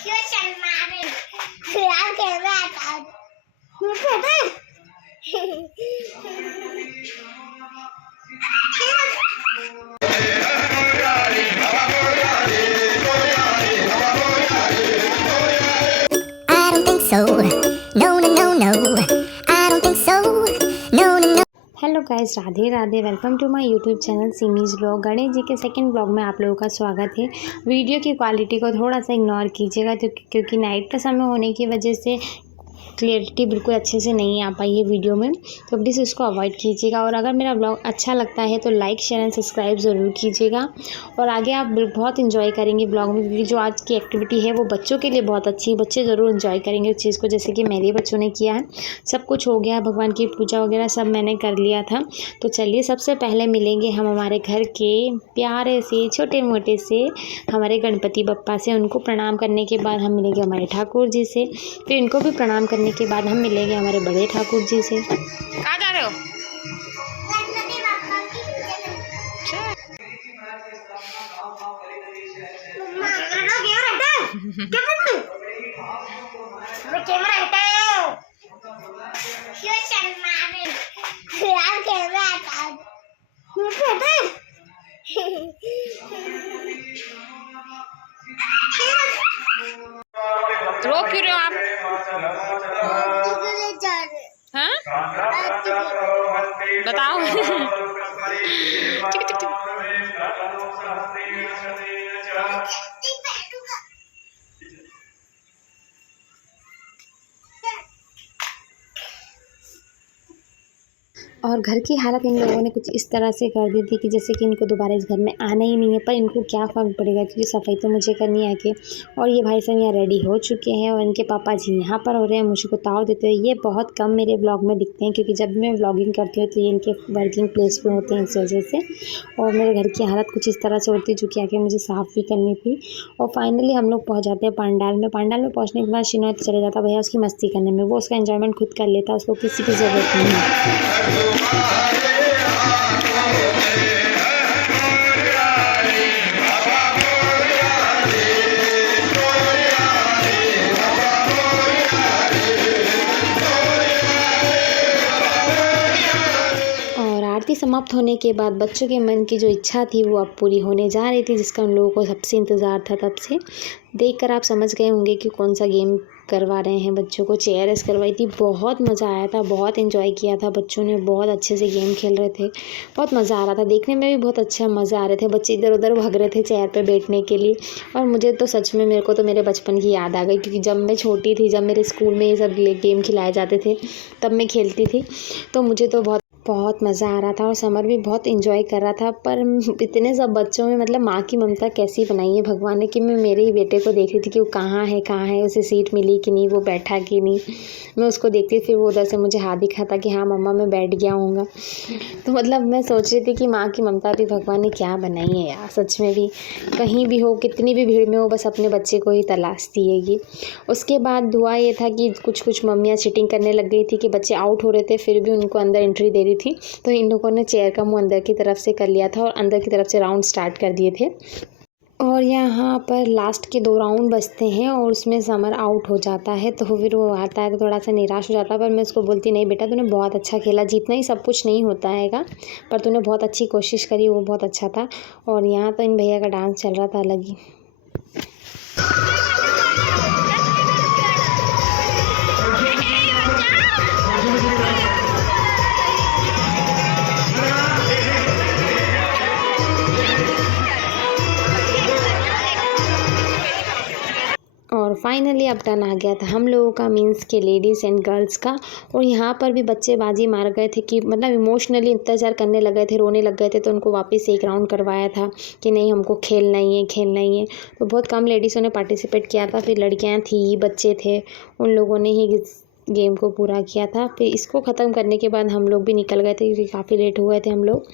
So, no, no, no, no, I don't think so, no, no, no. Hello guys, Radhe Radhe. Welcome to my YouTube channel Simi's blog. Ganesh ji के second blog में आप लोगों का स्वागत है। Video की क्वालिटी को थोड़ा सा इग्नोर कीजिएगा क्योंकि नाइट का समय होने की वजह से क्लियरिटी बिल्कुल अच्छे से नहीं आ पाई है वीडियो में, तो प्लीज़ उसको अवॉइड कीजिएगा। और अगर मेरा ब्लॉग अच्छा लगता है तो लाइक शेयर एंड सब्सक्राइब ज़रूर कीजिएगा। और आगे आप बहुत इन्जॉय करेंगे ब्लॉग में, क्योंकि जो आज की एक्टिविटी है वो बच्चों के लिए बहुत अच्छी है। बच्चे ज़रूर इन्जॉय करेंगे उस चीज़ को, जैसे कि मेरे बच्चों ने किया है। सब कुछ हो गया, भगवान की पूजा वगैरह सब मैंने कर लिया था। तो चलिए, सबसे पहले मिलेंगे हम हमारे घर के प्यारे से छोटे मोटे से हमारे गणपति बप्पा से। उनको प्रणाम करने के बाद हम मिलेंगे हमारे ठाकुर जी से। फिर इनको भी प्रणाम करने के बाद हम मिलेंगे हमारे बड़े ठाकुर जी से। कहाँ जा रहे हो? रो क्यों रहे हो आप? हाँ? बताओ। टिक टिक टिक। और घर की हालत इन लोगों ने कुछ इस तरह से कर दी थी कि जैसे कि इनको दोबारा इस घर में आना ही नहीं है। पर इनको क्या फ़र्क पड़ेगा, क्योंकि सफाई तो मुझे करनी है आके। और ये भाई साहब यहाँ रेडी हो चुके हैं और इनके पापा जी यहाँ पर हो रहे हैं, मुझे को ताव देते हैं। ये बहुत कम मेरे ब्लॉग में दिखते हैं, क्योंकि जब मैं ब्लॉगिंग करती हूँ तो ये इनके वर्किंग प्लेस पर होते हैं, इस वजह से। और मेरे घर की हालत कुछ इस तरह से होती है, जो कि आके मुझे साफ़ भी करनी थी। और फाइनली हम लोग पहुँच जाते हैं पंडाल में। पंडाल में पहुँचने के बाद शिनोय चले जाता भैया उसकी मस्ती करने में। वो उसका एंजॉयमेंट खुद कर लेता, उसको किसी की ज़रूरत नहीं है। आरती समाप्त होने के बाद बच्चों के मन की जो इच्छा थी वो अब पूरी होने जा रही थी, जिसका उन लोगों को सबसे इंतज़ार था। तब से देखकर आप समझ गए होंगे कि कौन सा गेम करवा रहे हैं बच्चों को। चेयर रेस करवाई थी, बहुत मज़ा आया था, बहुत एंजॉय किया था बच्चों ने, बहुत अच्छे से गेम खेल रहे थे। बहुत मज़ा आ रहा था, देखने में भी बहुत अच्छा मज़ा आ रहे थे। बच्चे इधर उधर भाग रहे थे चेयर पे बैठने के लिए। और मुझे तो सच में, मेरे को तो मेरे बचपन की याद आ गई, क्योंकि जब मैं छोटी थी, जब मेरे स्कूल में ये सब गेम खिलाए जाते थे, तब मैं खेलती थी। तो मुझे तो बहुत मज़ा आ रहा था और समर भी बहुत एंजॉय कर रहा था। पर इतने सब बच्चों में मतलब माँ की ममता कैसी बनाई है भगवान ने, कि मैं मेरे ही बेटे को देख रही थी कि वो कहाँ है, उसे सीट मिली कि नहीं, वो बैठा कि नहीं। मैं उसको देखती, फिर वो उधर से मुझे हाथ दिखाता कि हाँ मम्मा मैं बैठ गया हूँगा। तो मतलब मैं सोच रही थी कि माँ की ममता भी भगवान ने क्या बनाई है यार, सच में भी। कहीं भी हो, कितनी भी भीड़ में हो, बस अपने बच्चे को ही तलाशती है ये। उसके बाद हुआ ये था कि कुछ मम्मियाँ चीटिंग करने लग गई थी कि बच्चे आउट हो रहे थे, फिर भी उनको अंदर एंट्री दे रही थी। तो इन लोगों ने चेयर का मुंह अंदर की तरफ से कर लिया था और अंदर की तरफ से राउंड स्टार्ट कर दिए थे। और यहाँ पर लास्ट के 2 राउंड बचते हैं और उसमें समर आउट हो जाता है। तो फिर वो आता है तो थोड़ा सा निराश हो जाता है, पर मैं उसको बोलती नहीं बेटा तूने बहुत अच्छा खेला, जीतना ही सब कुछ नहीं होता हैगा, पर तूने बहुत अच्छी कोशिश करी, वो बहुत अच्छा था। और यहाँ तो इन भैया का डांस चल रहा था अलग ही। और फाइनली अब टर्न आ गया था हम लोगों का, मीन्स के लेडीज़ एंड गर्ल्स का। और यहाँ पर भी बच्चे बाजी मार गए थे, कि मतलब इमोशनली इंतज़ार करने लग गए थे, रोने लग गए थे। तो उनको वापस एक राउंड करवाया था कि नहीं हमको खेलना ही है। तो बहुत कम लेडीज़ों ने पार्टिसिपेट किया था। फिर लड़कियाँ थी, बच्चे थे, उन लोगों ने ही गेम को पूरा किया था। फिर इसको ख़त्म करने के बाद हम लोग भी निकल गए थे, क्योंकि काफ़ी लेट हो गए थे हम लोग,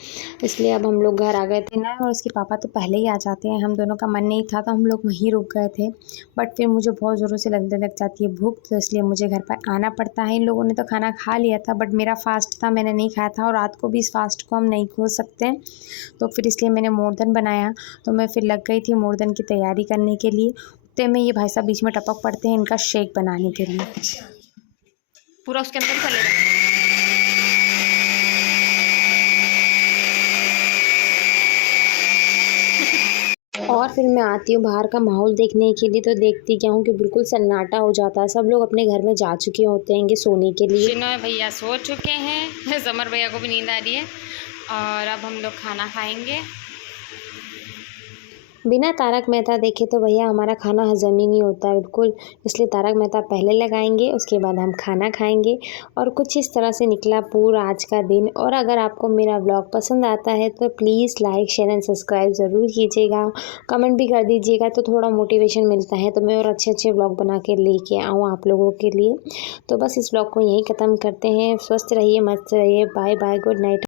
इसलिए अब हम लोग घर आ गए थे ना। और उसके पापा तो पहले ही आ जाते हैं, हम दोनों का मन नहीं था तो हम लोग वहीं रुक गए थे। बट फिर मुझे बहुत ज़ोरों से लगने लग जाती है भूख, तो इसलिए मुझे घर पर आना पड़ता है। इन लोगों ने तो खाना खा लिया था, बट मेरा फास्ट था, मैंने नहीं खाया था। और रात को भी इस फास्ट को हम नहीं खोल सकते, तो फिर इसलिए मैंने मोरदन बनाया। तो मैं फिर लग गई थी मोरदन की तैयारी करने के लिए। इतने में ये भाई साहब बीच में टपक पड़ते हैं इनका शेक बनाने के लिए। पूरा उसके अंदर चलेगा। और फिर मैं आती हूँ बाहर का माहौल देखने के लिए, तो देखती क्या हूँ कि बिल्कुल सन्नाटा हो जाता है। सब लोग अपने घर में जा चुके होते हैं सोने के लिए। चिन्मय भैया सो चुके हैं, समर भैया को भी नींद आ रही है और अब हम लोग खाना खाएंगे। बिना तारक मेहता देखे तो भैया हमारा खाना हजम ही नहीं होता है बिल्कुल, इसलिए तारक मेहता पहले लगाएंगे, उसके बाद हम खाना खाएंगे। और कुछ इस तरह से निकला पूरा आज का दिन। और अगर आपको मेरा ब्लॉग पसंद आता है तो please like share and subscribe ज़रूर कीजिएगा, कमेंट भी कर दीजिएगा, तो थोड़ा मोटिवेशन मिलता है तो मैं और अच्छे अच्छे ब्लॉग बना के लेके आऊँ आप लोगों के लिए। तो बस इस ब्लॉग को यहीं ख़त्म करते हैं। स्वस्थ रहिए, मस्त रहिए, बाय बाय, गुड नाइट।